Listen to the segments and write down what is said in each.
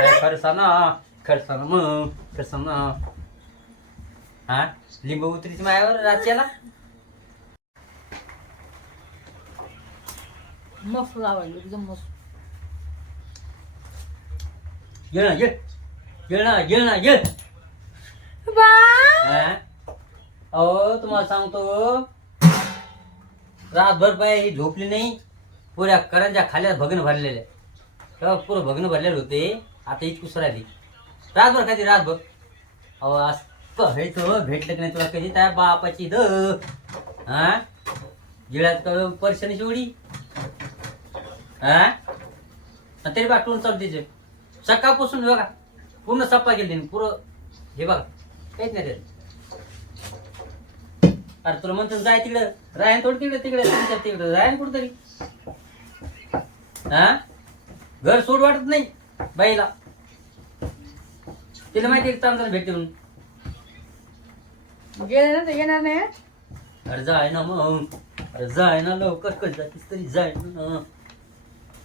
कुठे खरसाना मग खरसाना हा लिंबू उतरीची मायावर राज्याला मस्त लावायला एकदम मस्त. ये ना ये ये ना ये बा अहो तुम्हाला सांगतो रातभर बाय ही झोपली नाही. पुऱ्या करंजा खाल्या भगन भरलेल्या तेव्हा पुरं भगन भरलेले होते. आता इतकुस राहिली रातभर खाती रातभर. अहो असं हेच भेटलं की नाही तुला कधी त्या बापाची द हा जिळ्यात परशानीची उडी हा तरी बाटून चालू तिचे सकाळपासून बघा पूर्ण सप्पा गेली पुरं हे बघा काहीच नाही त्यात. अरे तुला म्हणतो जाय तिकडं रायन थोडी तिकडे तुमच्या तिकडं रायन कुठतरी हा घर सोड वाटत नाही बाईला. तिला माहिती चांगलं भेटते म्हणून गेले ना तर येणार नाही. अरे जाय ना मग अरे जाय ना लवकर कधी जातीस तरी जाय ना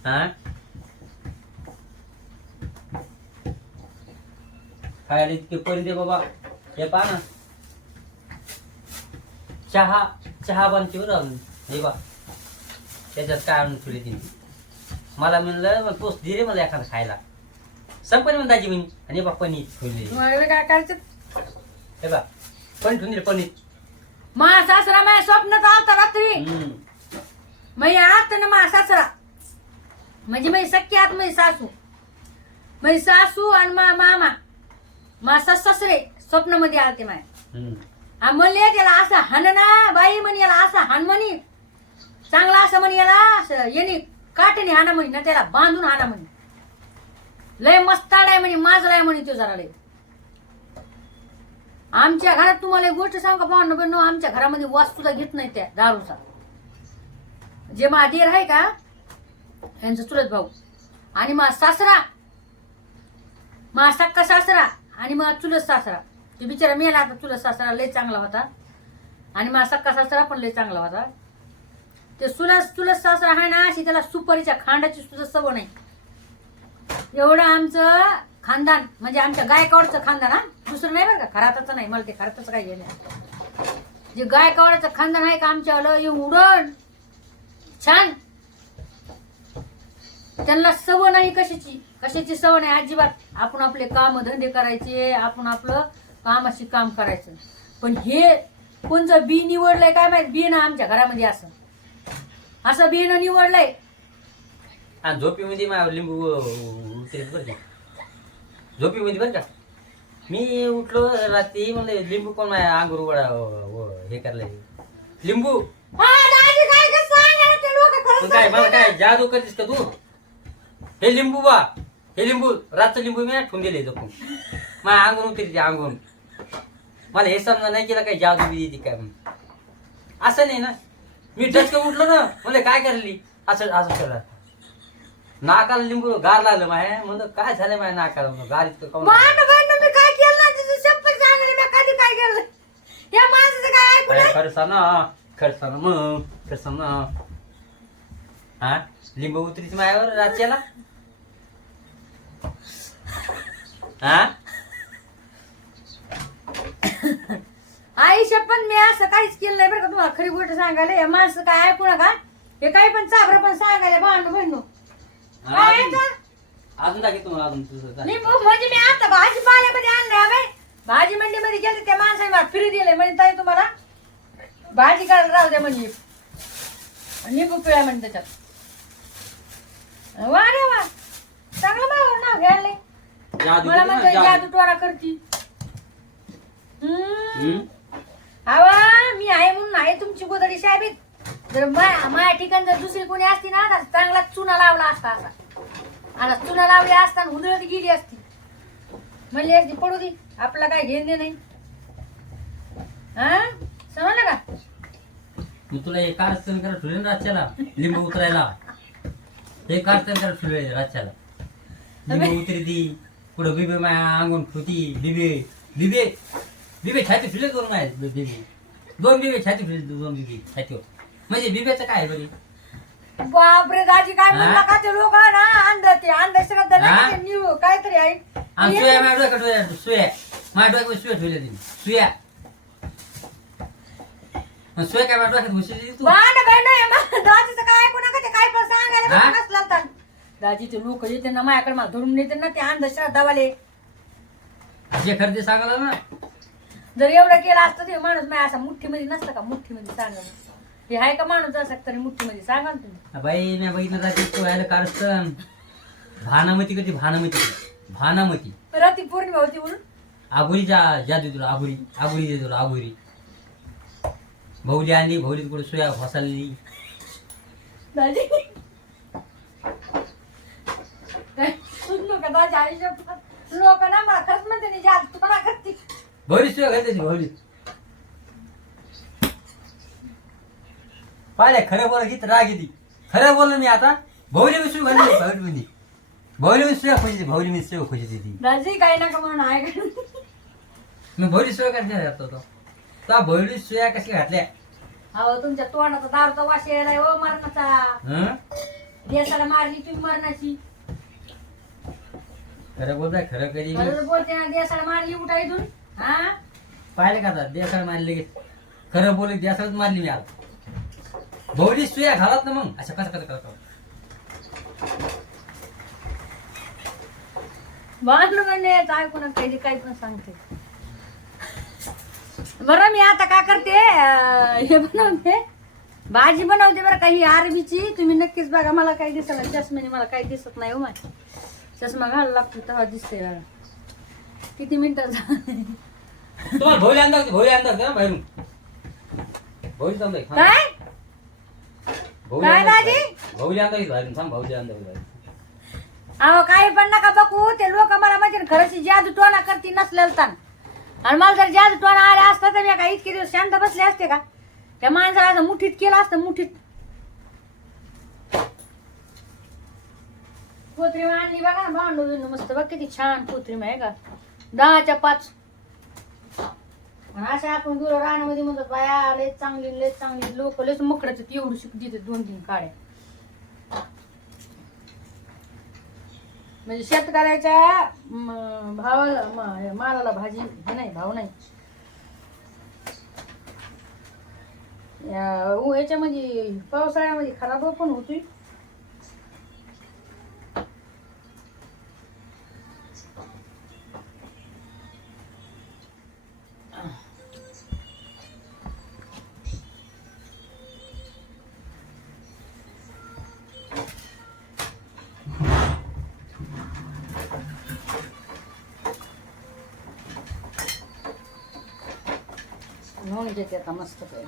हा खायला इतके परी दे बाबा. हे पहा ना चहा बनते बरं हे बा त्याच्यात काय आणून ठेवली तिने. मला म्हणलं मग तोच दे रे मला एखादा खायला संपणी म्हण दाजी म्हणे. आणि बा पनीर ठेवली तुम्हाला काय करायचं. हे बा पनीर ठेवून दिले पनीर. मा सासरा माझ्या स्वप्नात आलता रात्री. मी आत ना मा सासरा म्हणजे मी सख्या आत मी सासू आणि मा मामा मा सासरे स्वप्नामध्ये आलते माया. म्हणले त्याला असं हाण ना बाई म्हणे याला असं हाण म्हणे चांगला असं म्हणे याला येणे काटेने हाणा म्हणे ना त्याला बांधून हाणा म्हणे. लय मस्ताड आहे म्हणे माझलाय म्हणे तो जरा लय. आमच्या घरात तुम्हाला एक गोष्ट सांग का पाहुणं पण आमच्या घरामध्ये वास सुद्धा घेत नाही त्या दारूचा. जे मा देर आहे का यांचा चुलत भाऊ आणि मा सासरा मा सक्का सासरा आणि मा चुलत सासरा ते बिचारा मेला आता. चुलत सासरा लय चांगला होता आणि मा सक्का सासरा पण लय चांगला होता. ते चुलत सासरा आहे ना अशी त्याला सुपारीच्या खांडाची सुद्धा सवय नाही. एवढं आमचं खानदान म्हणजे आमच्या गायकवाडचं खानदान हा दुसरं नाही बरं का खराताचं नाही. मला ते खराताचं काही नाही. जे गायकवाडाचं खानदान आहे का आमच्या एवढं छान त्यांना सवय नाही कशाची सवय नाही अजिबात. आपण आपले काम धंदे करायचे आपण आपलं कामाशी काम करायचं. पण हे कोणचं बी निवडलंय काय माहित. बी ना आमच्या घरामध्ये असं बी न निवडलंय. झोपीमध्ये लिंबू उतरेल बरं का झोपीमध्ये बरं का. मी उठलो रात्री म्हणलं लिंबू कोण माझ्या अंगूर वडा हे करलंय लिंबू. काय मला काय जादू करतीस का तू. हे लिंबू बा हे लिंबू रातचं लिंबू मी ठेवून दिले जपून माझ्या अंगून उतरते अंगून. मला हे समजा नाही केलं काही जादू बी देते काय म्हणून. असं नाही ना मी डचकं उठलो ना म्हणलं काय करली असं केलं नाकाला लिंबू गार लागलं माय. म्हणलं काय झालं माझ्या नाकाला गार इतकं मी काय केलं ना तिचं शपथ सांगली मी कधी काय केलं या माणसाचं काय ऐकू खरसाना मग खरसाना हा लिंबू उतरीची मायावर राज्याला हा आई शपथ मी असं काहीच केलं नाही बरं का. तुम्हाला खरी गोष्ट सांगायला या माणसं काय ऐकू नका. हे काही पण चाबर पण सांगायला भांडू भांडू अजून टाकी तुम्हाला अजून लिंबू म्हणजे मी आता भाजीपाल्यामध्ये आणलंय भाजी मंडीमध्ये गेले त्या माणसाने मला फ्री दिले म्हणजे ताई तुम्हाला भाजी करायला राहू द्या म्हणजे लिंबू पिळा म्हणजे त्याच्यात. वा रे वा चांगलं नाव घ्यायला मला म्हणतो जादू टोळा करती. हवा मी आहे म्हणून आहे तुमची गोदडी साहेब. जर माझ्या ठिकाणी जर दुसरी कोणी असती ना तर चांगला चुना लावला असता आता चुना लावली असता उधळत गेली असती म्हणली असती पडू दे आपला काय घेणे नाही. हा समजलं का. मी तुला एक कारस्थान करा ठेवले ना राज्याला लिंबू उतरायला. हे कारस्थान करा ठेवले राज्याला लिंबू उतरी ती पुढं बिबे माया अंगून ठुती बिबे छाती फिरले करून आहे बिबे 2 बिबे छाती फिरले 2 बिबे छातीवर म्हणजे बिब्याचं काय बरी बापरे दाजी काय म्हणला का ते लोक ना अंधश्रद्धा नाही हा? का ते निव काहीतरी आहे आणि सुया माझ्या डोक्यात सुया माझ्या डोक्यात सुया ठेवल्या तिने सुया सुया काय माझ्या डोक्यात घुसली तू दाजीचं काय ऐकू नका ते काय पण सांगायला हा? नसलं तर. दाजीचे लोक येते ना माझ्याकडे मला धरून येते ना ते अंधश्रद्धावाले जे खरेदी सांगायला ना जर एवढं केलं असतं ते माणूस माझ्या असा मुठ्ठीमध्ये नसतं का मुठ्ठीमध्ये सांगा हे आहे का माणूस असं तरी मुठ्ठीमध्ये सांगा ना तुम्ही बाई मी बघितलं जाते तू व्हायला कारस्थन भानामती करते भानामती रात्री पौर्णिमा होती म्हणून आगुरीच्या जादू तुला आगुरी दे तुला आगुरी भौली आणली भौलीत कुठे सुया घोसाळली दाजी सुनलो का दाजी आयुष्यात लोक ना मला खरंच म्हणते नाही जात तू मला करते भौली सुया घालते भौली पाहिलं खरं बोला किती राग येते खरं बोललो मी आता भौली मी सुया घालली भौली मी सुया खुशी भौली मी सुया खुशी ती दाजी काही नका म्हणून आहे का मी भौली सुया कशा घातला तो भौली सुया कशा घातल्या अहो तुमच्या तोंडाचा दारूचा वास यायला हो मरणाचा हं? देसाला मारली तुम्ही मरणाची खरं बोलताय खरं कधी बरोबर बोलते ना देसाला मारली उठा इथून हा पाहिलं का आता देसाळ मारली की खरं बोल देसाळच मारली मी आज भौली सुया घालत ना मग अशा कसं बांधलं म्हणजे ऐकू नका काही पण सांगते बरं मी आता काय करते हे बनवते भाजी बनवते बरं काही आरबीची तुम्ही नक्कीच बघा मला काही दिसत चष्म्याने मला काही दिसत नाही हो माझ्या चष्मा घालायला लागतो तेव्हा दिसते बघा किती मिनिटाचा तुम्हाला भौली अंदाज ना बाहेरून भौली अंदाज काय काय दाजी भौली अंदाज बाहेरून थांब भौली अंदाज बाहेरून अहो काही पण नका बघू ते लोक मला म्हणजे खरंच जादू टोना करती नसलेलं तर आणि मला जर जादू टोना आले असता तर मी काय इतके दिवस शांत बसले असते का त्या माणसाला असं मुठीत केलं असतं मुठीत कोथरीम आणली बघा ना भांडू मस्त बघ किती छान कोथरीम आहे का 10च्या 5 अशा आपण गेलो रानामध्ये म्हणतात बाया लय चांगली लोक लयच मकडाच एवढं शिक देते 2-3 काड्या म्हणजे शेतकऱ्याच्या भावाला मालाला भाजी हे नाही भाव नाही याच्यामध्ये पावसाळ्यामध्ये खराब पण होतोय म्हणून घेते आता मस्त काही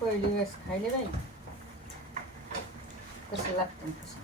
पहिली वेळेस खायले बाई कसं लागतं कसं